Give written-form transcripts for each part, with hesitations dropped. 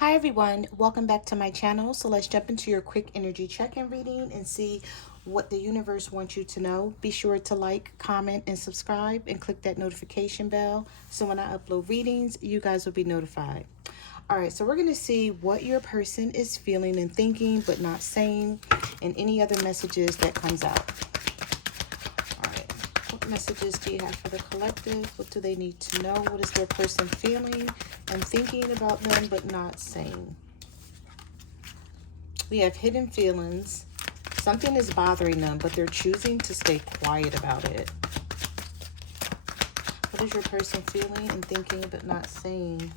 Hi everyone, welcome back to my channel. So let's jump into your quick energy check-in reading and see what the universe wants you to know. Be sure to like, comment, and subscribe and click that notification bell so when I upload readings, you guys will be notified. All right, so we're going to see what your person is feeling and thinking but not saying, and any other messages that comes out. All right, what messages do you have for the collective? What do they need to know? What is their person feeling and thinking about them but not saying? We have hidden feelings. Something is bothering them, but they're choosing to stay quiet about it. What is your person feeling and thinking but not saying?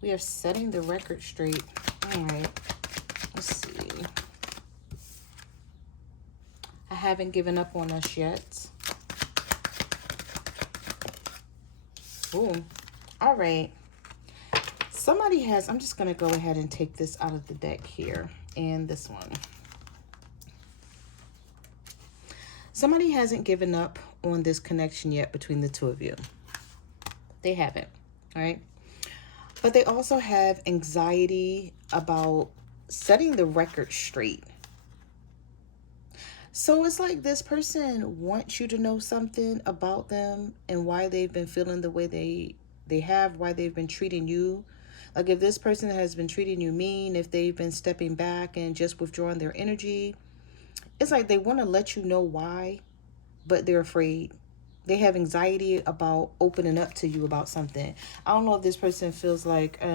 We have setting the record straight. All right, let's see. I haven't given up on us yet. Ooh, all right. Somebody has, I'm just going to go ahead and take this out of the deck here and this one. Somebody hasn't given up on this connection yet between the two of you. They haven't, all right? But they also have anxiety about setting the record straight. So it's like this person wants you to know something about them and why they've been feeling the way they have, why they've been treating you. Like if this person has been treating you mean, if they've been stepping back and just withdrawing their energy, it's like they want to let you know why, but they're afraid. They have anxiety about opening up to you about something. I don't know if this person feels like I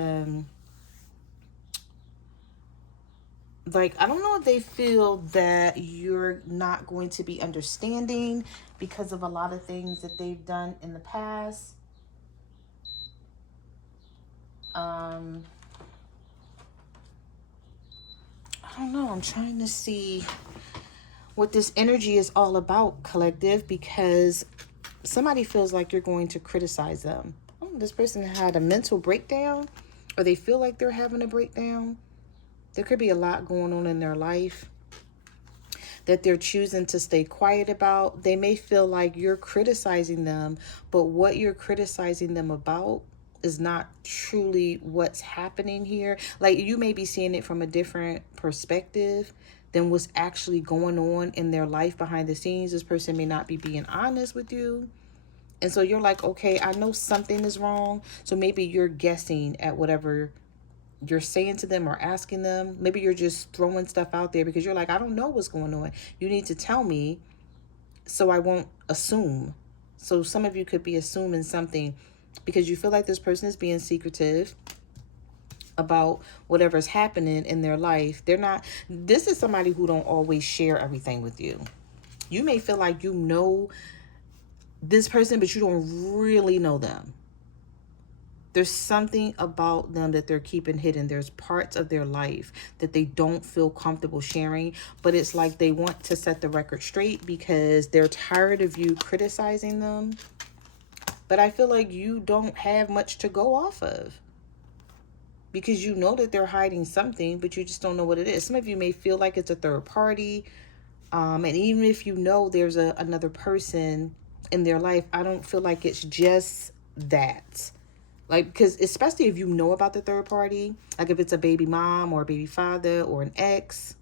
don't know if they feel that you're not going to be understanding because of a lot of things that they've done in the past. I don't know. I'm trying to see what this energy is all about, collective, because somebody feels like you're going to criticize them. Oh, this person had a mental breakdown, or they feel like they're having a breakdown. There could be a lot going on in their life that they're choosing to stay quiet about. They may feel like you're criticizing them, but what you're criticizing them about is not truly what's happening here. Like you may be seeing it from a different perspective than what's actually going on in their life behind the scenes. This person may not be being honest with you. And so you're like, okay, I know something is wrong. So maybe you're guessing at whatever you're saying to them or asking them. Maybe you're just throwing stuff out there because you're like, I don't know what's going on. You need to tell me so I won't assume. So some of you could be assuming something because you feel like this person is being secretive about whatever's happening in their life. This is somebody who don't always share everything with you. You may feel like you know this person, but you don't really know them. There's something about them that they're keeping hidden. There's parts of their life that they don't feel comfortable sharing, but it's like they want to set the record straight because they're tired of you criticizing them. But I feel like you don't have much to go off of because you know that they're hiding something, but you just don't know what it is. Some of you may feel like it's a third party. And even if you know there's another person in their life, I don't feel like it's just that. Like, because especially if you know about the third party, like if it's a baby mom or a baby father or an ex,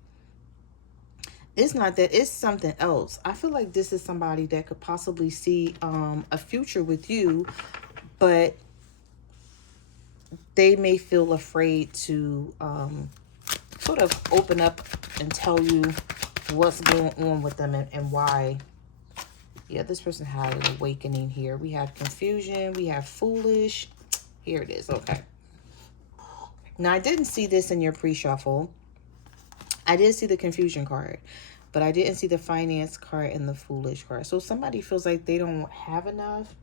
it's not that, it's something else. I feel like this is somebody that could possibly see a future with you, but they may feel afraid to sort of open up and tell you what's going on with them and why. Yeah, this person had an awakening here. We have confusion. We have foolish. Here it is. Okay. Now, I didn't see this in your pre-shuffle. I did see the confusion card, but I didn't see the finance card and the foolish card. So somebody feels like they don't have enough.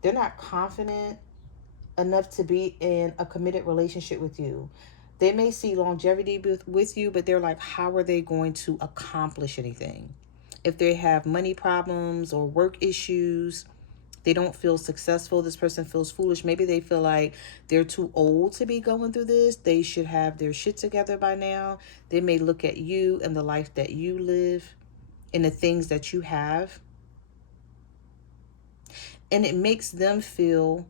They're not confident enough to be in a committed relationship with you. They may see longevity with you, but they're like, how are they going to accomplish anything? If they have money problems or work issues, they don't feel successful. This person feels foolish. Maybe they feel like they're too old to be going through this. They should have their shit together by now. They may look at you and the life that you live and the things that you have. And it makes them feel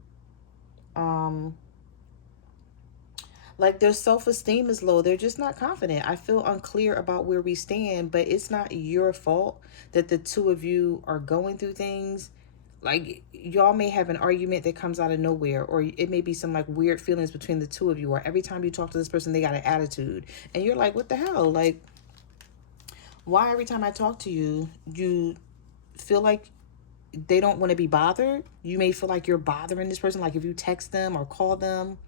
Like their self-esteem is low. They're just not confident. I feel unclear about where we stand, but it's not your fault that the two of you are going through things. Like y'all may have an argument that comes out of nowhere, or it may be some like weird feelings between the two of you, or every time you talk to this person they got an attitude and you're like, what the hell? Like, why every time I talk to you you feel like they don't want to be bothered? You may feel like you're bothering this person. Like if you text them or call them,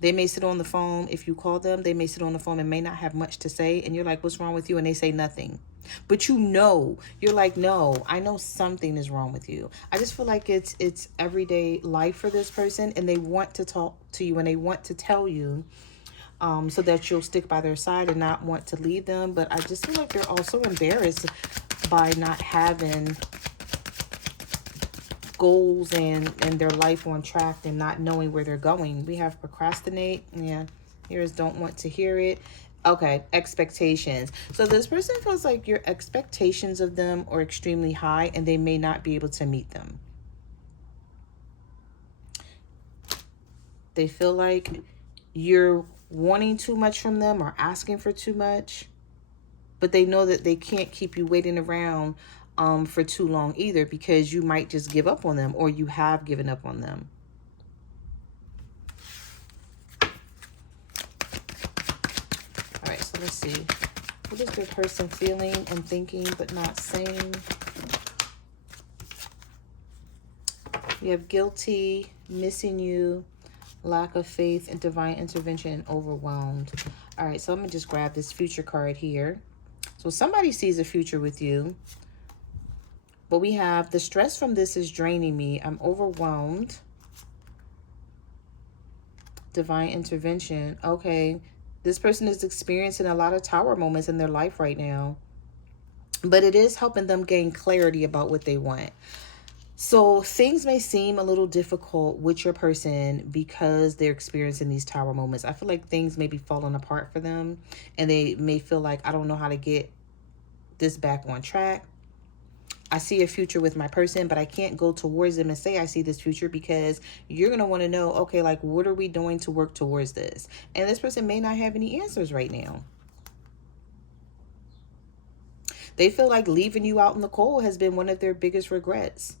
they may sit on the phone. If you call them, they may sit on the phone and may not have much to say. And you're like, what's wrong with you? And they say nothing. But you're like, no, I know something is wrong with you. I just feel like it's everyday life for this person. And they want to talk to you and they want to tell you so that you'll stick by their side and not want to leave them. But I just feel like they're also embarrassed by not having goals and their life on track and not knowing where they're going. We have procrastinate. Yeah. Here's don't want to hear it. Okay. Expectations. So this person feels like your expectations of them are extremely high and they may not be able to meet them. They feel like you're wanting too much from them or asking for too much, but they know that they can't keep you waiting around for too long either, because you might just give up on them or you have given up on them. All right, so let's see. What is the person feeling and thinking but not saying? You have guilty, missing you, lack of faith, and divine intervention, and overwhelmed. All right, so let me just grab this future card here. So somebody sees a future with you. But we have the stress from this is draining me. I'm overwhelmed. Divine intervention. Okay. This person is experiencing a lot of tower moments in their life right now. But it is helping them gain clarity about what they want. So things may seem a little difficult with your person because they're experiencing these tower moments. I feel like things may be falling apart for them. And they may feel like, I don't know how to get this back on track. I see a future with my person, but I can't go towards them and say I see this future because you're going to want to know, okay, like, what are we doing to work towards this? And this person may not have any answers right now. They feel like leaving you out in the cold has been one of their biggest regrets,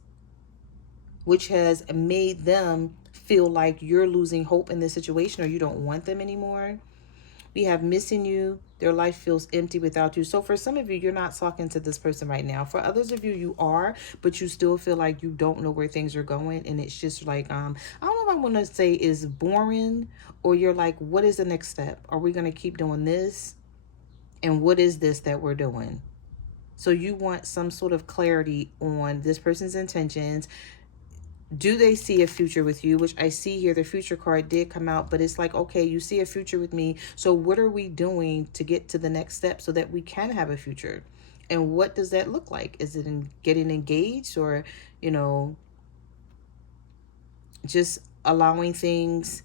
which has made them feel like you're losing hope in this situation or you don't want them anymore. We have missing you. Their life feels empty without you. So for some of you, you're not talking to this person right now. For others of you, you are, but you still feel like you don't know where things are going. And it's just like, I don't know if I want to say is boring, or you're like, what is the next step? Are we going to keep doing this? And what is this that we're doing? So you want some sort of clarity on this person's intentions. Do they see a future with you? Which I see here, the future card did come out, but it's like, okay, you see a future with me. So what are we doing to get to the next step so that we can have a future? And what does that look like? Is it in getting engaged, or, you know, just allowing things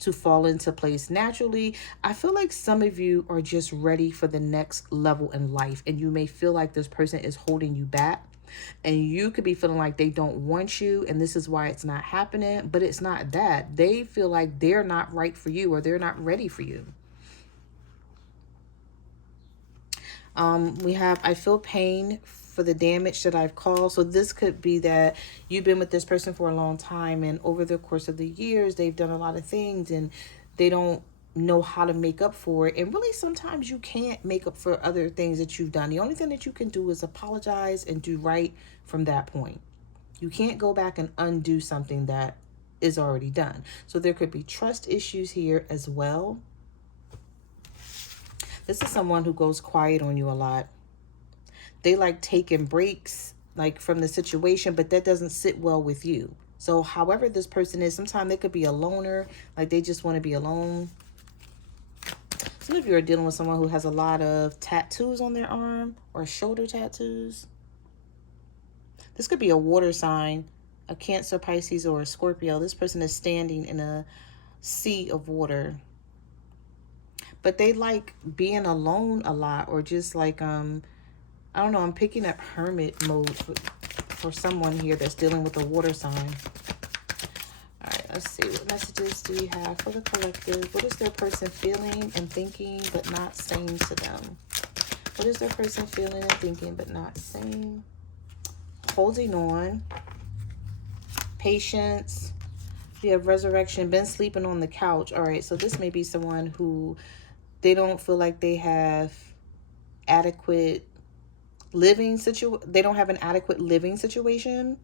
to fall into place naturally? I feel like some of you are just ready for the next level in life, and you may feel like this person is holding you back. And you could be feeling like they don't want you and this is why it's not happening. But it's not that. They feel like they're not right for you or they're not ready for you. We have, I feel pain for the damage that I've caused. So this could be that you've been with this person for a long time, and over the course of the years, they've done a lot of things and they don't know how to make up for it. And really, sometimes you can't make up for other things that you've done. The only thing that you can do is apologize and do right from that point. You can't go back and undo something that is already done. So there could be trust issues here as well. This is someone who goes quiet on you a lot. They like taking breaks like from the situation, but that doesn't sit well with you. So however this person is, sometimes they could be a loner, like they just want to be alone. Some of you are dealing with someone who has a lot of tattoos on their arm or shoulder tattoos. This could be a water sign, a Cancer, Pisces, or a Scorpio. This person is standing in a sea of water. But they like being alone a lot, or just like, I don't know, I'm picking up hermit mode for someone here that's dealing with a water sign. All right, Let's see, what messages do we have for the collective? What is their person feeling and thinking but not saying to them? What is their person feeling and thinking but not saying? Holding on. Patience. We have resurrection. Been sleeping on the couch. All right, so this may be someone who they don't feel like they have adequate they don't have an adequate living situation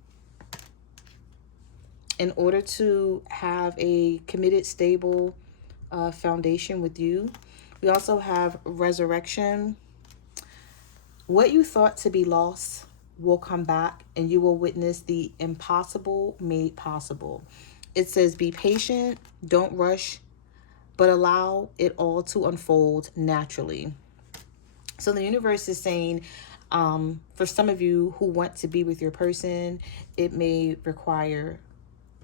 in order to have a committed, stable foundation with you. We also have resurrection. What you thought to be lost will come back, and you will witness the impossible made possible. It says, be patient, don't rush, but allow it all to unfold naturally. So the universe is saying, for some of you who want to be with your person, it may require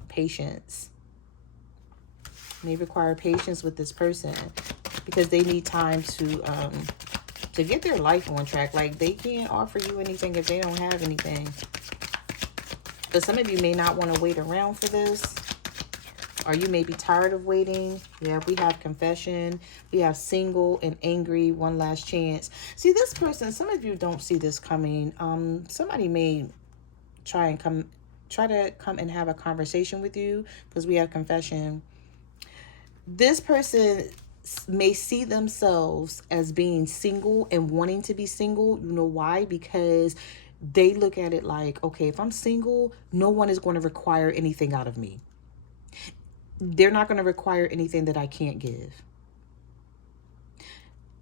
patience. May require patience with this person because they need time to get their life on track. Like, they can't offer you anything if they don't have anything. But some of you may not want to wait around for this, or you may be tired of waiting. Yeah, we have confession. We have single and angry, one last chance. See, this person, some of you don't see this coming. Somebody may try to come and have a conversation with you because we have confession. This person may see themselves as being single and wanting to be single. You know why? Because they look at it like, okay, if I'm single, no one is going to require anything out of me. They're not going to require anything that I can't give.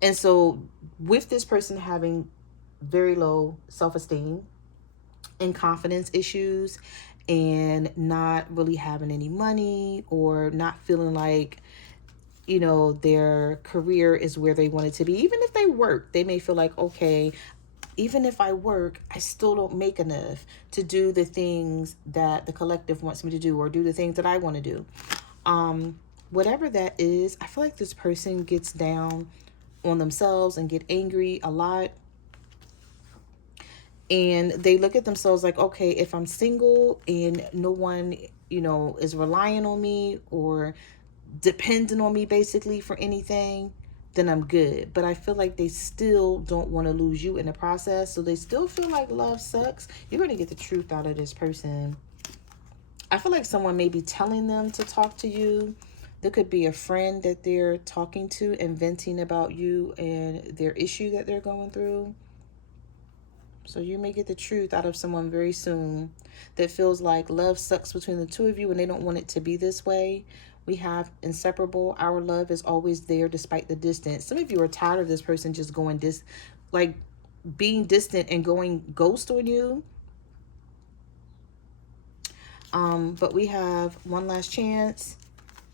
And so with this person having very low self-esteem and confidence issues and not really having any money or not feeling like, you know, their career is where they want it to be. Even if they work, they may feel like, okay, even if I work, I still don't make enough to do the things that the collective wants me to do or do the things that I want to do. Whatever that is, I feel like this person gets down on themselves and get angry a lot. And they look at themselves like, okay, if I'm single and no one, you know, is relying on me or depending on me basically for anything, then I'm good. But I feel like they still don't want to lose you in the process. So they still feel like love sucks. You're going to get the truth out of this person. I feel like someone may be telling them to talk to you. There could be a friend that they're talking to and venting about you and their issue that they're going through. So you may get the truth out of someone very soon that feels like love sucks between the two of you and they don't want it to be this way. We have inseparable. Our love is always there despite the distance. Some of you are tired of this person just going being distant and going ghost on you. But we have one last chance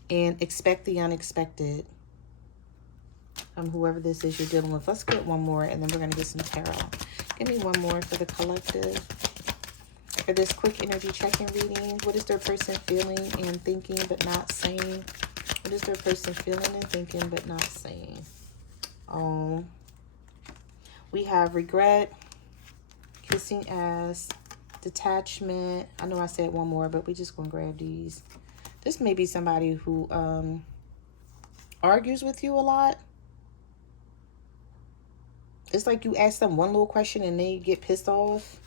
and expect the unexpected. Whoever this is you're dealing with. Let's get one more and then we're going to get some tarot. Give me one more for the collective. For this quick energy check-in reading, what is their person feeling and thinking but not saying? What is their person feeling and thinking but not saying? We have regret, kissing ass, detachment. I know I said one more, but we just gonna grab these. This may be somebody who argues with you a lot. It's like you ask them one little question and they get pissed off.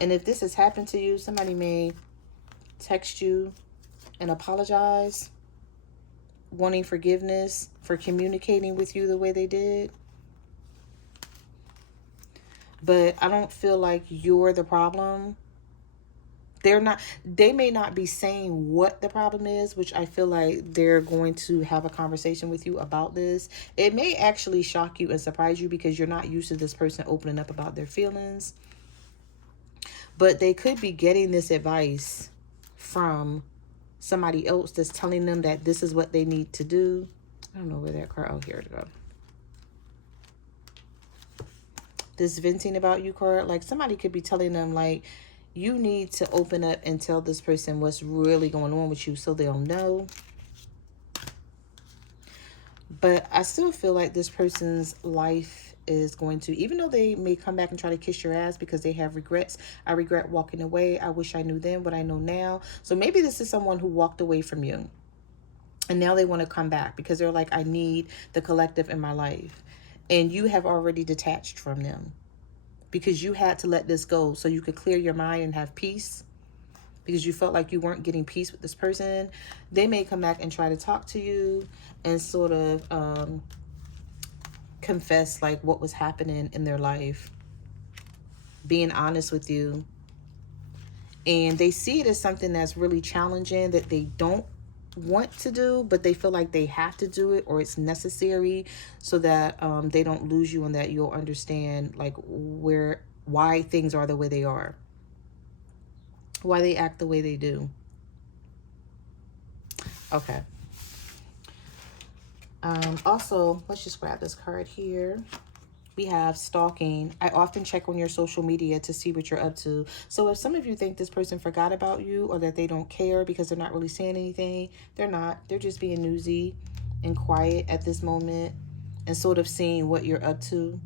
And if this has happened to you, somebody may text you and apologize, wanting forgiveness for communicating with you the way they did. But I don't feel like you're the problem. They may not be saying what the problem is, which I feel like they're going to have a conversation with you about this. It may actually shock you and surprise you because you're not used to this person opening up about their feelings. But they could be getting this advice from somebody else that's telling them that this is what they need to do. I don't know where that card, oh, here it goes. This venting about you card, like somebody could be telling them like, you need to open up and tell this person what's really going on with you so they'll know. But I still feel like this person's life is going to, even though they may come back and try to kiss your ass because they have regrets. I regret walking away. I wish I knew then what I know now. So maybe this is someone who walked away from you. And now they want to come back because they're like, I need the collective in my life. And you have already detached from them because you had to let this go so you could clear your mind and have peace, because you felt like you weren't getting peace with this person. They may come back and try to talk to you and sort of confess like what was happening in their life, being honest with you. And they see it as something that's really challenging that they don't want to do, but they feel like they have to do it or it's necessary so that they don't lose you and that you'll understand like why things are the way they are, why they act the way they do. Okay. Also, let's just grab this card here. We have stalking. I often check on your social media to see what you're up to. So if some of you think this person forgot about you or that they don't care because they're not really saying anything, they're not. They're just being newsy and quiet at this moment and sort of seeing what you're up to.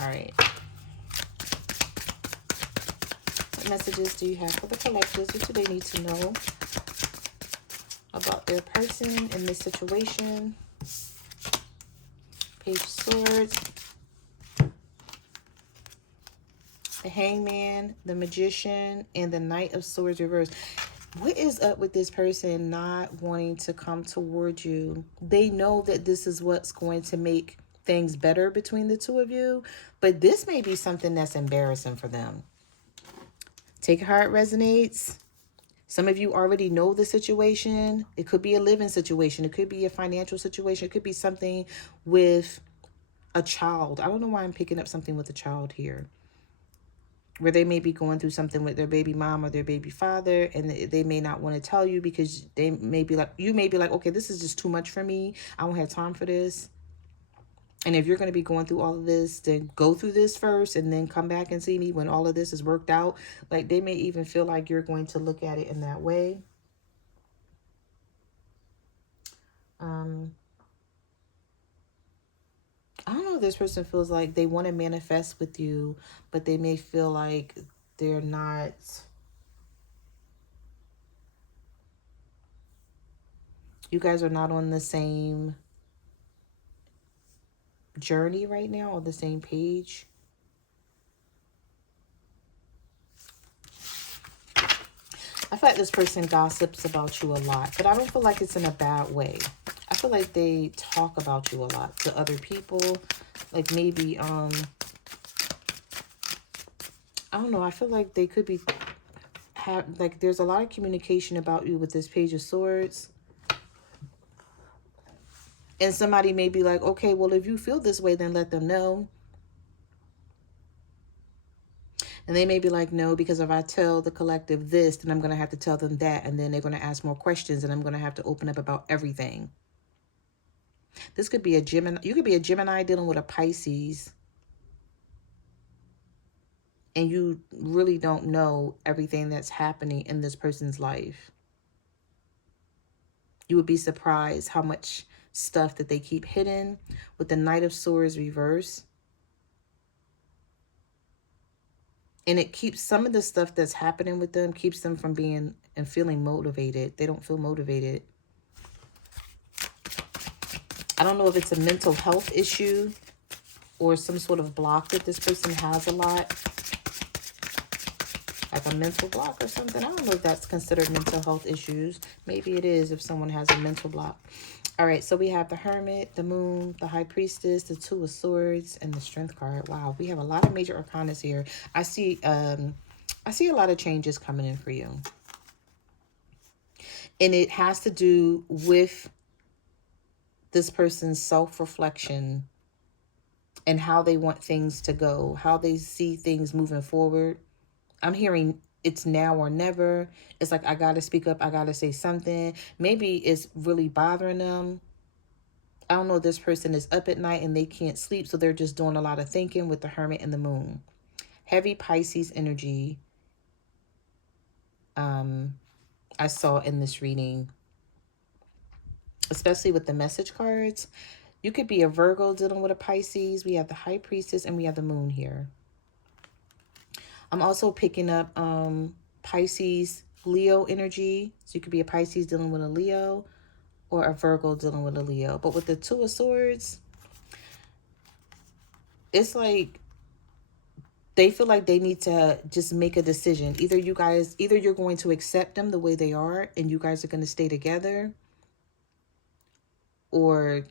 All right. What messages do you have for the collectives? What do they need to know about their person in this situation? Page of Swords, the Hangman, the Magician, and the Knight of Swords reversed. What is up with this person not wanting to come towards you? They know that this is what's going to make things better between the two of you, but this may be something that's embarrassing for them. Take it how it resonates. Some of you already know the situation. It could be a living situation. It could be a financial situation. It could be something with a child. I don't know why I'm picking up something with a child here, where they may be going through something with their baby mom or their baby father, and they may not want to tell you because they may be like, you may be like, okay, this is just too much for me. I don't have time for this. And if you're going to be going through all of this, then go through this first and then come back and see me when all of this is worked out. Like they may even feel like you're going to look at it in that way. I don't know if this person feels like they want to manifest with you, but they may feel like they're not. You guys are not on the same journey right now, on the same page. I feel like this person gossips about you a lot, but I don't feel like it's in a bad way. I feel like they talk about you a lot to other people. Like maybe, I don't know. I feel like they could be, like there's a lot of communication about you with this Page of Swords. And somebody may be like, okay, well, if you feel this way, then let them know. And they may be like, no, because if I tell the collective this, then I'm going to have to tell them that. And then they're going to ask more questions and I'm going to have to open up about everything. This could be a Gemini. You could be a Gemini dealing with a Pisces. And you really don't know everything that's happening in this person's life. You would be surprised how much stuff that they keep hidden with the Knight of Swords reverse. And it keeps some of the stuff that's happening with them, keeps them from being and feeling motivated. They don't feel motivated. I don't know if it's a mental health issue or some sort of block that this person has a lot. Like a mental block or something. I don't know if that's considered mental health issues. Maybe it is if someone has a mental block. All right, so we have the Hermit, the Moon, the High Priestess, the Two of Swords, and the Strength card. Wow, we have a lot of major arcanas here. I see a lot of changes coming in for you. And it has to do with this person's self-reflection and how they want things to go, how they see things moving forward. I'm hearing it's now or never. It's like, I got to speak up. I got to say something. Maybe it's really bothering them. I don't know. This person is up at night and they can't sleep. So they're just doing a lot of thinking with the Hermit and the Moon. Heavy Pisces energy. I saw in this reading, especially with the message cards. You could be a Virgo dealing with a Pisces. We have the High Priestess and we have the Moon here. I'm also picking up Pisces, Leo energy. So you could be a Pisces dealing with a Leo or a Virgo dealing with a Leo. But with the Two of Swords, it's like they feel like they need to just make a decision. Either you're going to accept them the way they are and you guys are going to stay together, or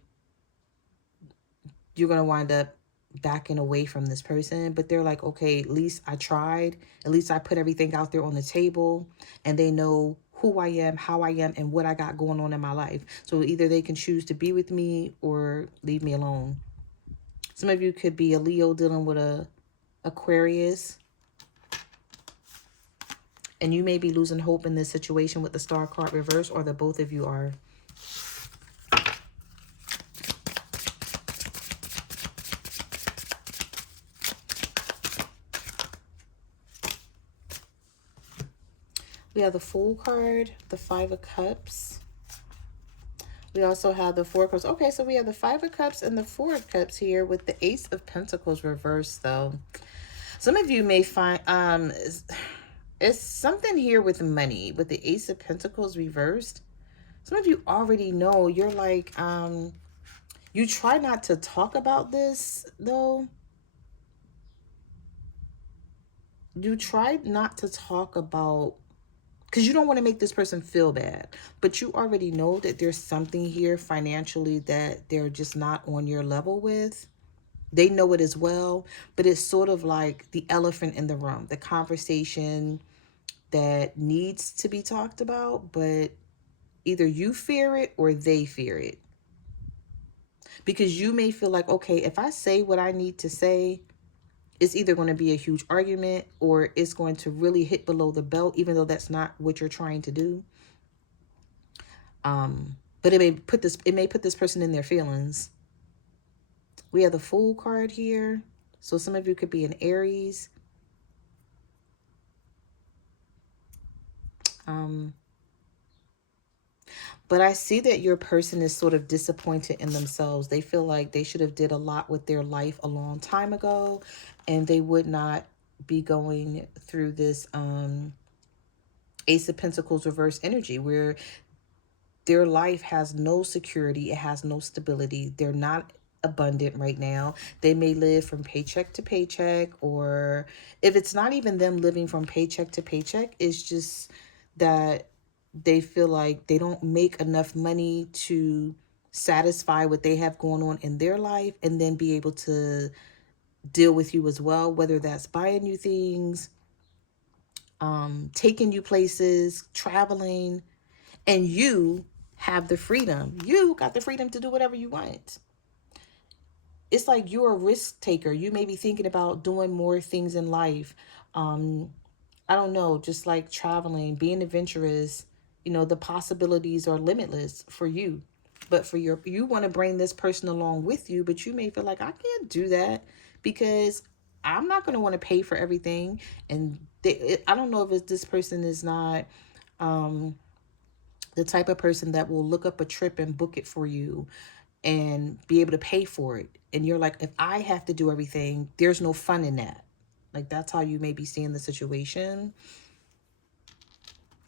you're going to wind up backing away from this person. But they're like, okay, at least I tried. At least I put everything out there on the table and they know who I am, how I am, and what I got going on in my life. So either they can choose to be with me or leave me alone. Some of you could be a Leo dealing with a Aquarius. And you may be losing hope in this situation with the Star card reverse, or the both of you are. We have the Fool card, the Five of Cups. We also have the Four of Cups. Okay, so we have the Five of Cups and the Four of Cups here with the Ace of Pentacles reversed, though. Some of you may find it's something here with money, with the Ace of Pentacles reversed. Some of you already know. You're like, you try not to talk about this, though. You try not to talk about, because you don't want to make this person feel bad. But you already know that there's something here financially that they're just not on your level with. They know it as well, but it's sort of like the elephant in the room, the conversation that needs to be talked about, but either you fear it or they fear it. Because you may feel like, okay, if I say what I need to say, it's either going to be a huge argument or it's going to really hit below the belt, even though that's not what you're trying to do. But it may put this person in their feelings. We have the Fool card here. So some of you could be an Aries. But I see that your person is sort of disappointed in themselves. They feel like they should have did a lot with their life a long time ago, and they would not be going through this Ace of Pentacles reverse energy where their life has no security. It has no stability. They're not abundant right now. They may live from paycheck to paycheck, or if it's not even them living from paycheck to paycheck, it's just that they feel like they don't make enough money to satisfy what they have going on in their life and then be able to deal with you as well, whether that's buying you things, taking you places, traveling, and you have the freedom. You got the freedom to do whatever you want. It's like you're a risk taker. You may be thinking about doing more things in life. I don't know, just like traveling, being adventurous. You know, the possibilities are limitless for you. But for you want to bring this person along with you, but you may feel like, I can't do that because I'm not going to want to pay for everything. And I don't know if this person is not the type of person that will look up a trip and book it for you and be able to pay for it. And you're like, if I have to do everything, there's no fun in that. Like, that's how you may be seeing the situation,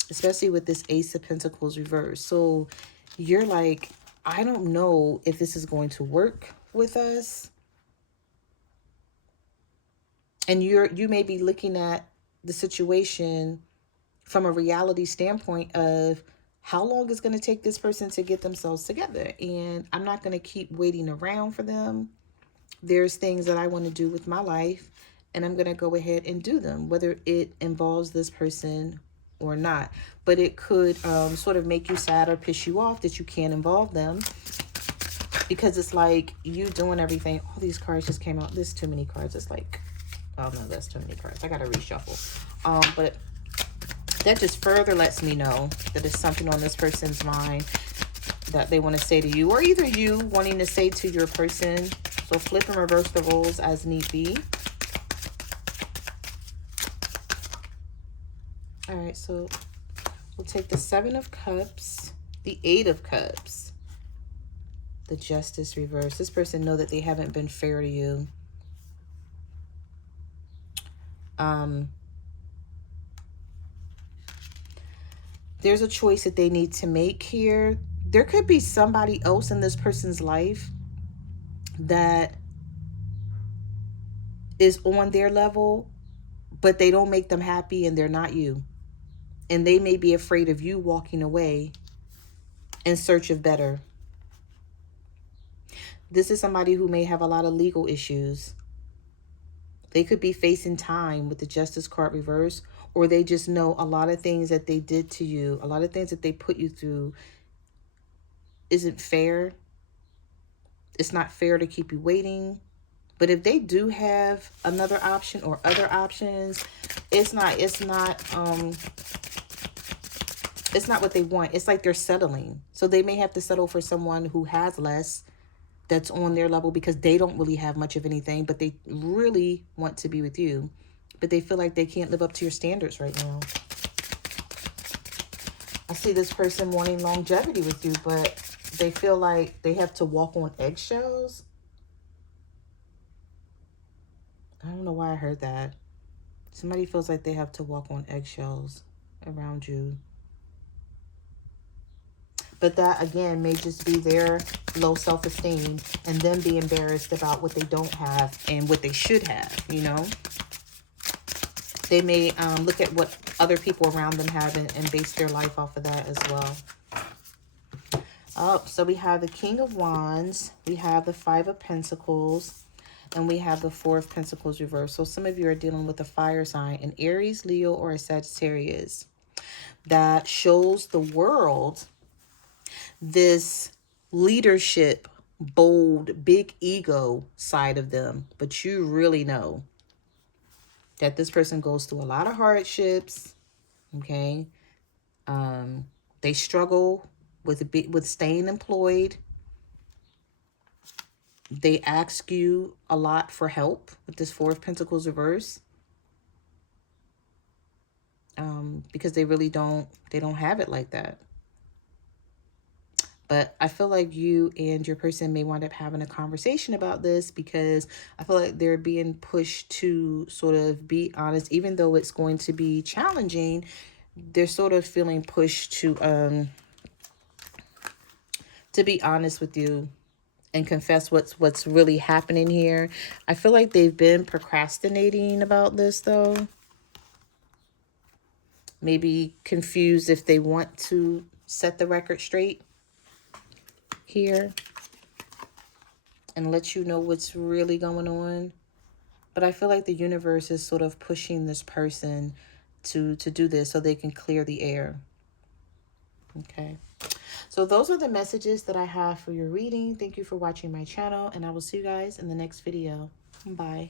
especially with this Ace of Pentacles reverse. So you're like, I don't know if this is going to work with us. And you may be looking at the situation from a reality standpoint of how long it's going to take this person to get themselves together. And I'm not going to keep waiting around for them. There's things that I want to do with my life, and I'm going to go ahead and do them, whether it involves this person or not. But it could sort of make you sad or piss you off that you can't involve them, because it's like you doing everything. All these cards just came out. There's too many cards. It's like, oh no, that's too many cards. I got to reshuffle. But that just further lets me know that there's something on this person's mind that they want to say to you, or either you wanting to say to your person. So flip and reverse the roles as need be. All right, so we'll take the Seven of Cups, the Eight of Cups, The Justice reverse. This person know that they haven't been fair to you. There's a choice that they need to make here. There could be somebody else in this person's life that is on their level, but they don't make them happy and they're not you. And they may be afraid of you walking away in search of better. This is somebody who may have a lot of legal issues. They could be facing time with the Justice card reverse, or they just know a lot of things that they did to you, a lot of things that they put you through isn't fair. It's not fair to keep you waiting. But if they do have another option or other options, it's not what they want. It's like they're settling. So they may have to settle for someone who has less, that's on their level, because they don't really have much of anything, but they really want to be with you. But they feel like they can't live up to your standards right now. I see this person wanting longevity with you, but they feel like they have to walk on eggshells. I don't know why I heard that. Somebody feels like they have to walk on eggshells around you. But that, again, may just be their low self-esteem and them be embarrassed about what they don't have and what they should have, you know. They may look at what other people around them have and base their life off of that as well. Oh, so we have the King of Wands, we have the Five of Pentacles, and we have the Four of Pentacles reversed. So some of you are dealing with a fire sign, an Aries, Leo, or a Sagittarius. That shows the world this leadership, bold, big ego side of them. But you really know that this person goes through a lot of hardships, okay? They struggle with staying employed. They ask you a lot for help with this Four of Pentacles reverse. Because they really don't have it like that. But I feel like you and your person may wind up having a conversation about this, because I feel like they're being pushed to sort of be honest, even though it's going to be challenging. They're sort of feeling pushed to be honest with you and confess what's really happening here. I feel like they've been procrastinating about this, though. Maybe confused if they want to set the record straight here and let you know what's really going on. But I feel like the universe is sort of pushing this person to do this so they can clear the air. Okay. So those are the messages that I have for your reading. Thank you for watching my channel, and I will see you guys in the next video. Bye.